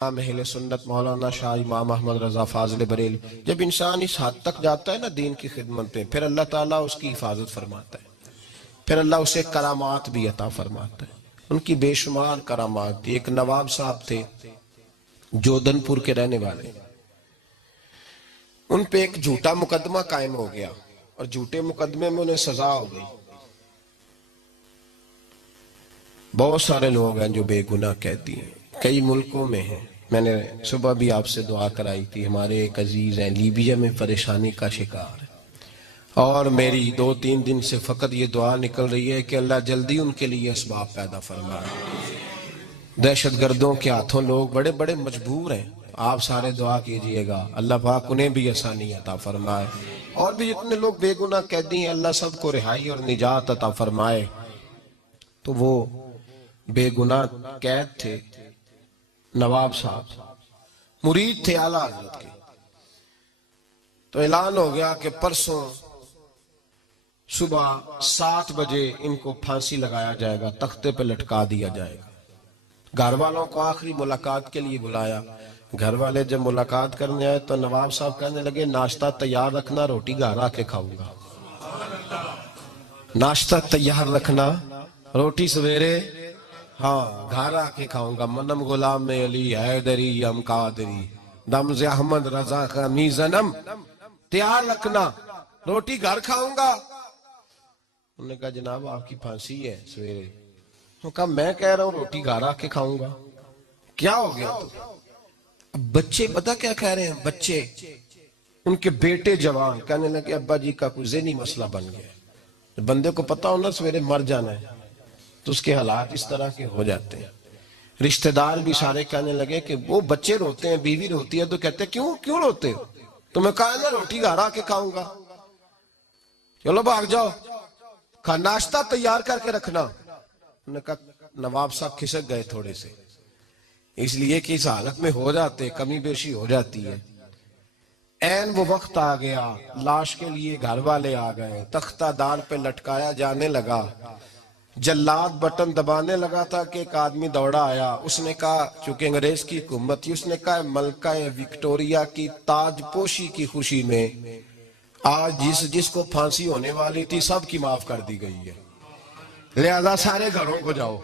امام اہل سنت مولانا شاہ امام احمد رضا فاضل بریلوی، جب انسان اس حد تک جاتا ہے نا دین کی خدمت میں، پھر اللہ تعالیٰ اس کی حفاظت فرماتا ہے، پھر اللہ اسے کرامات بھی عطا فرماتا ہے۔ ان کی بے شمار کرامات تھی۔ ایک نواب صاحب تھے جودن پور کے رہنے والے، ان پہ ایک جھوٹا مقدمہ قائم ہو گیا اور جھوٹے مقدمے میں انہیں سزا ہو گئی۔ بہت سارے لوگ ہیں جو بے گناہ کہتی ہیں، کئی ملکوں میں ہیں۔ میں نے صبح بھی آپ سے دعا کرائی تھی، ہمارے ایک عزیز ہیں لیبیا میں پریشانی کا شکار ہے، اور میری 2-3 دن سے فقط یہ دعا نکل رہی ہے کہ اللہ جلدی ان کے لیے اسباب پیدا فرمائے۔ دہشت گردوں کے ہاتھوں لوگ بڑے بڑے مجبور ہیں۔ آپ سارے دعا کیجئے گا اللہ پاک انہیں بھی آسانی عطا فرمائے، اور بھی جتنے لوگ بے گناہ قیدی ہیں اللہ سب کو رہائی اور نجات عطا فرمائے۔ تو وہ بے گناہ قید تھے، نواب صاحب مرید تھے اعلیٰ حضرت کے۔ تو اعلان ہو گیا کہ پرسوں صبح 7 بجے ان کو پھانسی لگایا جائے گا، تختے پہ لٹکا دیا جائے گا۔ گھر والوں کو آخری ملاقات کے لیے بلایا۔ گھر والے جب ملاقات کرنے آئے تو نواب صاحب کہنے لگے ناشتہ تیار رکھنا، روٹی گھر آ کے کھاؤں گا۔ ناشتہ تیار رکھنا، روٹی سویرے گھر آ کے کھاؤں گا۔ منم غلام میں علی حیدری ام قادری دم سے احمد رضا کا میزنم، تیار رکھنا، روٹی گھر کھاؤں گا۔ انہوں نے کہا جناب آپ کی پھانسی ہے سویرے۔ انہوں نے کہا میں کہہ رہا ہوں روٹی گھر آ کے کھاؤں گا۔ کیا ہو گیا؟ بچے پتہ کیا کہہ رہے ہیں؟ بچے ان کے بیٹے جوان کہنے لگے ابا جی کا کوئی ذہنی مسئلہ بن گیا۔ بندے کو پتہ ہونا سویرے مر جانا ہے تو اس کے حالات اس طرح کے ہو جاتے ہیں۔ رشتہ دار بھی سارے کہنے لگے کہ وہ بچے روتے ہیں، بیوی روتی ہے تو کہتے ہیں کیوں روتے ہو؟ تو میں کہا نا روٹی گھر آ کے کھاؤں گا، چلو بھاگ جاؤ، ناشتہ تیار کر کے رکھنا۔ انہوں نے کہا نواب صاحب کھسک گئے تھوڑے سے، اس لیے کہ اس حالت میں ہو جاتے، کمی بیشی ہو جاتی ہے۔ این وہ وقت آ گیا، لاش کے لیے گھر والے آ گئے، تختہ دار پہ لٹکایا جانے لگا۔ جلاد بٹن دبانے لگا تھا کہ ایک آدمی دوڑا آیا، اس نے کہا چونکہ انگریز کی حکومت تھی، اس نے کہا ملکہ وکٹوریا کی تاج پوشی کی خوشی میں آج جس کو پھانسی ہونے والی تھی سب کی معاف کر دی گئی ہے، لہذا سارے گھروں کو جاؤ۔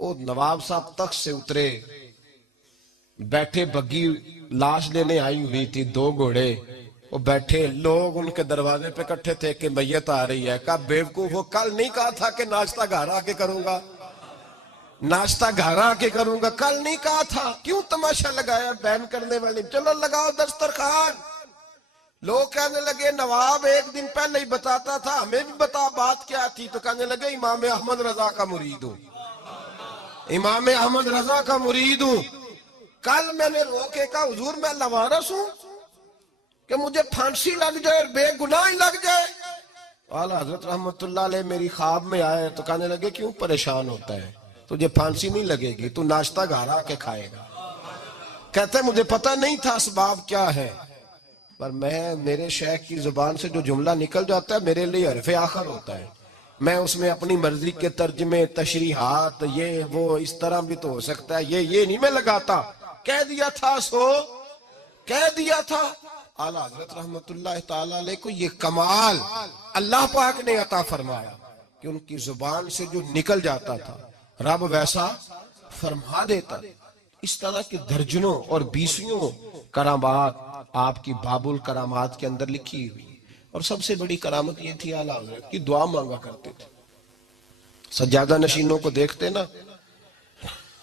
وہ نواب صاحب تخت سے اترے، بیٹھے بگی لاش لینے آئی ہوئی تھی، 2 گھوڑے، وہ بیٹھے، لوگ ان کے دروازے پہ اکٹھے تھے کہ میت آ رہی ہے۔ کہا بیوقوف، وہ کل نہیں کہا تھا کہ ناشتہ گھر آ کے کروں گا، ناشتہ گھر آ کے کروں گا، کل نہیں کہا تھا، کیوں تماشا لگایا بین کرنے والی؟ چلو لگاؤ دسترخوان۔ لوگ کہنے لگے نواب ایک دن پہلے ہی بتاتا تھا، ہمیں بھی بتا بات کیا تھی؟ تو کہنے لگے امام احمد رضا کا مرید ہوں، امام احمد رضا کا مرید ہوں۔ کل میں نے رو کے کہا حضور میں لوارث ہوں کہ مجھے پھانسی لگ جائے، بے گناہ ہی لگ جائے۔ اعلیٰ حضرت رحمت اللہ علیہ میری خواب میں آئے تو کہنے لگے کیوں پریشان ہوتا ہے، تجھے پھانسی نہیں لگے گی، تو ناشتہ گھر آ کے کھائے گا۔ کہتے مجھے پتہ نہیں تھا اسباب کیا ہے، پر میرے شیخ کی زبان سے جو جملہ نکل جاتا ہے میرے لیے حرف آخر ہوتا ہے، میں اس میں اپنی مرضی کے ترجمے، تشریحات، یہ وہ اس طرح بھی تو ہو سکتا ہے، یہ نہیں میں لگاتا، کہہ دیا تھا سو کہہ دیا تھا۔ اعلیٰ حضرت رحمت اللہ تعالیٰ علیہ کو یہ کمال اللہ پاک نے عطا فرمایا کہ ان کی زبان سے جو نکل جاتا تھا رب ویسا فرما دیتا۔ اس طرح کے درجنوں اور 20 کرامات آپ کی باب الکرامات کے اندر لکھی ہوئی، اور سب سے بڑی کرامت یہ تھی اعلیٰ حضرت کی دعا مانگا کرتے تھے۔ سجادہ نشینوں کو دیکھتے نا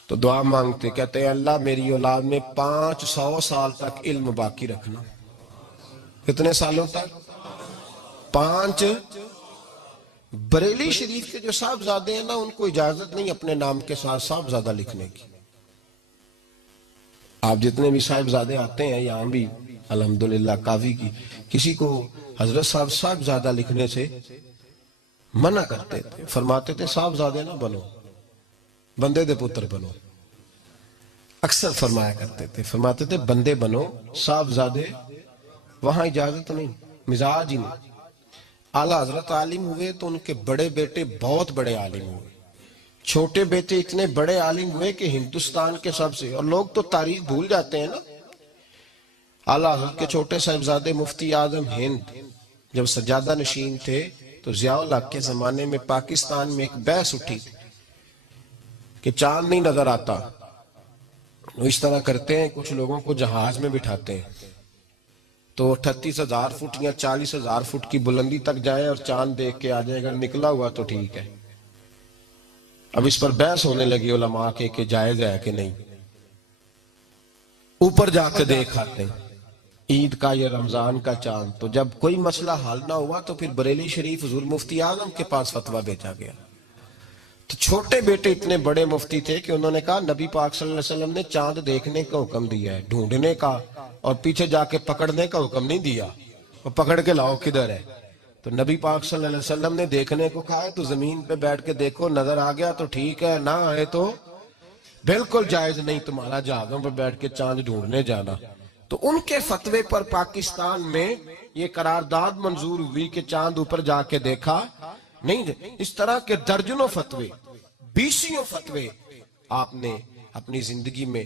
تو دعا مانگتے، کہتے ہیں اللہ میری اولاد میں 500 سال تک علم باقی رکھنا۔ کتنے سالوں تک؟ 5۔ بریلی شریف کے جو صاحبزادے ہیں نا ان کو اجازت نہیں اپنے نام کے ساتھ صاحبزادہ لکھنے کی۔ آپ جتنے بھی صاحبزادے آتے ہیں یہاں بھی الحمدللہ کافی کی، کسی کو حضرت صاحب صاحبزادہ لکھنے سے منع کرتے تھے، فرماتے تھے صاحبزادے نہ بنو، بندے دے پتر بنو۔ اکثر فرمایا کرتے تھے، فرماتے تھے بندے بنو، صاحبزادے وہاں اجازت نہیں، مزاج ہی نہیں۔ اعلیٰ حضرت عالم ہوئے تو ان کے بڑے بیٹے بہت بڑے عالم ہوئے، چھوٹے بیٹے اتنے بڑے عالم ہوئے کہ ہندوستان کے سب سے، اور لوگ تو تاریخ بھول جاتے ہیں نا، اعلیٰ حضرت کے چھوٹے صاحبزادے مفتی اعظم ہند جب سجادہ نشین تھے تو ضیاء الحق کے زمانے میں پاکستان میں ایک بحث اٹھی کہ چاند نہیں نظر آتا، وہ اس طرح کرتے ہیں کچھ لوگوں کو جہاز میں بٹھاتے ہیں تو 38,000 فٹ یا 40,000 فٹ کی بلندی تک جائیں اور چاند دیکھ کے آ جائے، اگر نکلا ہوا تو ٹھیک ہے۔ اب اس پر بحث ہونے لگی علماء کے کہ جائز ہے کہ نہیں، اوپر جا کے دیکھ آتے ہیں عید کا یا رمضان کا چاند۔ تو جب کوئی مسئلہ حل نہ ہوا تو پھر بریلی شریف حضور مفتی اعظم کے پاس فتویٰ بھیجا گیا۔ تو چھوٹے بیٹے اتنے بڑے مفتی تھے کہ انہوں نے کہا نبی پاک صلی اللہ علیہ وسلم نے چاند دیکھنے کا حکم دیا ہے، ڈھونڈنے کا اور پیچھے جا کے پکڑنے کا حکم نہیں دیا، وہ پکڑ کے لاؤ کدھر ہے۔ تو نبی پاک صلی اللہ علیہ وسلم نے دیکھنے کو کہا ہے تو زمین پہ بیٹھ کے دیکھو، نظر آ گیا تو ٹھیک ہے، نہ آئے تو بالکل جائز نہیں تمہارا جہازوں پہ بیٹھ کے چاند ڈھونڈنے جانا۔ تو ان کے فتوے پر پاکستان میں یہ قرارداد منظور ہوئی کہ چاند اوپر جا کے دیکھا نہیں۔ اس طرح کے درجنوں فتوے، بیسیوں فتوے آپ نے اپنی زندگی میں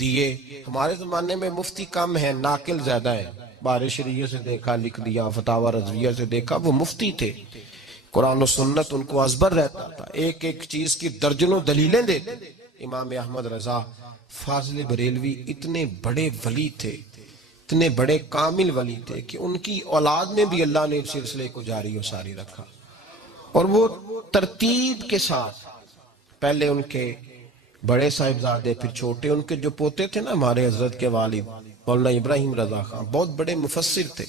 دیے۔ ہمارے زمانے میں مفتی کم ہیں، ناقل زیادہ ہیں، بارش شریعہ سے دیکھا لکھ دیا، فتاوی رضویہ سے دیکھا، وہ مفتی تھے، قرآن و سنت ان کو ازبر رہتا تھا، ایک ایک چیز کی درجنوں دلیلیں دیتے۔ امام احمد رضا فاضل بریلوی اتنے بڑے ولی تھے، اتنے بڑے کامل ولی تھے کہ ان کی اولاد میں بھی اللہ نے اس سلسلے کو جاری و ساری رکھا، اور وہ ترتیب کے ساتھ پہلے ان کے بڑے صاحبزادے، پھر چھوٹے، ان کے جو پوتے تھے نا ہمارے حضرت کے والد مولانا ابراہیم رضا خان، بہت بڑے مفسر تھے،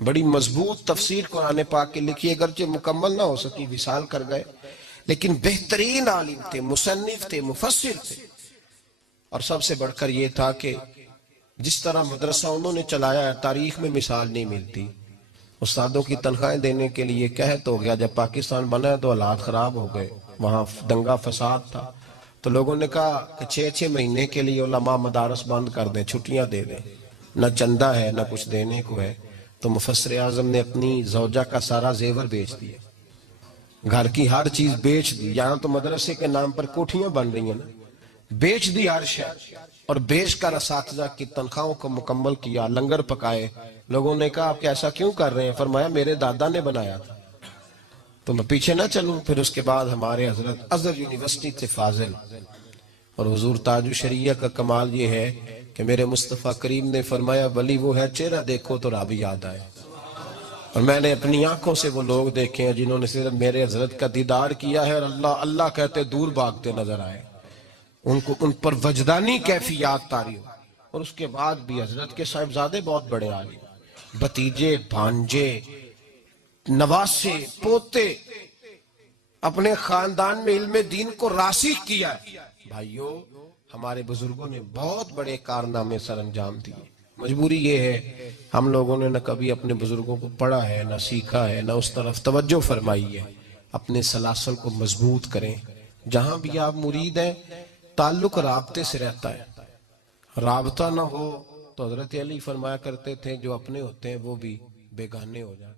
بڑی مضبوط تفسیر قرآن پاک کی لکھی، اگرچہ مکمل نہ ہو سکی، وصال کر گئے، لیکن بہترین عالم تھے، مصنف تھے، مفسر تھے۔ اور سب سے بڑھ کر یہ تھا کہ جس طرح مدرسہ انہوں نے چلایا ہے تاریخ میں مثال نہیں ملتی۔ استادوں کی تنخواہیں دینے کے لیے قحط ہو گیا، جب پاکستان بنا تو حالات خراب ہو گئے، وہاں دنگا فساد تھا، تو لوگوں نے کہا کہ 6 مہینے کے لیے علماء مدارس بند کر دیں، چھٹیاں دے دیں، نہ چندہ ہے نہ کچھ دینے کو ہے۔ تو مفسر اعظم نے اپنی زوجہ کا سارا زیور بیچ دیا، گھر کی ہر چیز بیچ دی، یہاں تو مدرسے کے نام پر کوٹھیاں بن رہی ہیں نا، بیچ دی ہر شے، اور بیچ کر اساتذہ کی تنخواہوں کو مکمل کیا، لنگر پکائے۔ لوگوں نے کہا آپ ایسا کیوں کر رہے ہیں؟ فرمایا میرے دادا نے بنایا تھا تو میں پیچھے نہ چلوں۔ پھر اس کے بعد ہمارے حضرت ازہر یونیورسٹی سے فاضل، اور حضور تاج الشریعہ کا کمال یہ ہے کہ میرے مصطفیٰ کریم نے فرمایا ولی وہ ہے چہرہ دیکھو تو رب یاد آئے، اور میں نے اپنی آنکھوں سے وہ لوگ دیکھے ہیں جنہوں نے صرف میرے حضرت کا دیدار کیا ہے اور اللہ اللہ کہتے دور بھاگتے نظر آئے، ان پر وجدانی کیفیات طاری ہو۔ اور اس کے بعد بھی حضرت کے صاحبزادے بہت بڑے عالم، بھتیجے، بھانجے، نواسے، پوتے، اپنے خاندان میں علم دین کو راسخ کیا ہے۔ بھائیو، ہمارے بزرگوں نے بہت بڑے کارنامے سر انجام دیے۔ مجبوری یہ ہے ہم لوگوں نے نہ کبھی اپنے بزرگوں کو پڑھا ہے، نہ سیکھا ہے، نہ اس طرف توجہ فرمائی ہے۔ اپنے سلاسل کو مضبوط کریں، جہاں بھی آپ مرید ہیں تعلق رابطے سے رہتا ہے، رابطہ نہ ہو تو حضرت علی فرمایا کرتے تھے جو اپنے ہوتے ہیں وہ بھی بیگانے ہو جاتے ہیں۔